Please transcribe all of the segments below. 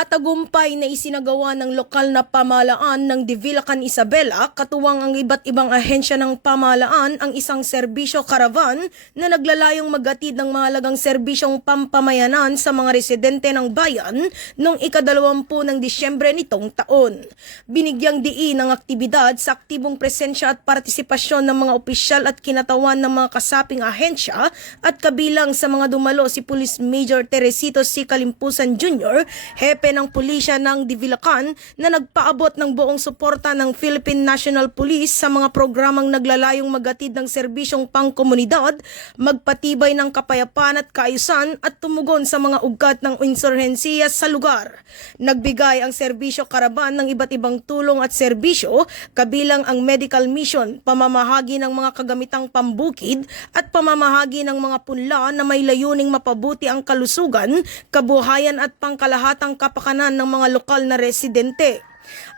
Matagumpay na isinagawa ng lokal na pamahalaan ng Divilacan, Isabela, katuwang ang iba't ibang ahensya ng pamahalaan ang isang serbisyo karavan na naglalayong maghatid ng mahalagang serbisyong pampamayanan sa mga residente ng bayan noong ika-20 ng Disyembre nitong taon. Binigyang diin ang aktibidad sa aktibong presensya at partisipasyon ng mga opisyal at kinatawan ng mga kasaping ahensya at kabilang sa mga dumalo si Police Major Teresito C. Kalimpusan Jr., hepe ng pulisya ng Divilacan na nagpaabot ng buong suporta ng Philippine National Police sa mga programang naglalayong maghatid ng serbisyong pangkomunidad, magpatibay ng kapayapaan at kaayusan at tumugon sa mga ugat ng insurhensiya sa lugar. Nagbigay ang serbisyo karaban ng iba't ibang tulong at serbisyo kabilang ang medical mission, pamamahagi ng mga kagamitang pambukid at pamamahagi ng mga punla na may layuning mapabuti ang kalusugan, kabuhayan at pangkalahatang kapakanan ng mga lokal na residente.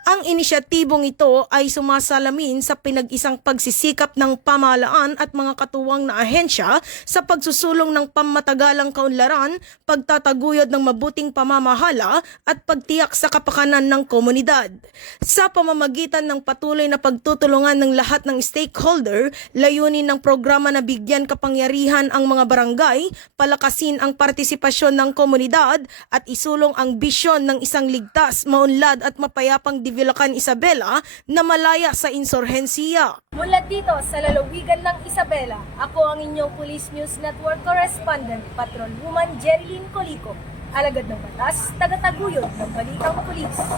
Ang inisyatibong ito ay sumasalamin sa pinag-isang pagsisikap ng pamahalaan at mga katuwang na ahensya sa pagsusulong ng pammatagalang kaunlaran, pagtataguyod ng mabuting pamamahala at pagtiyak sa kapakanan ng komunidad. Sa pamamagitan ng patuloy na pagtutulungan ng lahat ng stakeholder, layunin ng programa na bigyan kapangyarihan ang mga barangay, palakasin ang partisipasyon ng komunidad at isulong ang bisyon ng isang ligtas, maunlad at mapayapang Divilacan, Isabela na malaya sa insurhensiya. Mula dito sa lalawigan ng Isabela, ako ang inyong Police News Network Correspondent, Patrolwoman Jerilyn Colico, alagad ng batas, tagataguyod ng balitang pulis.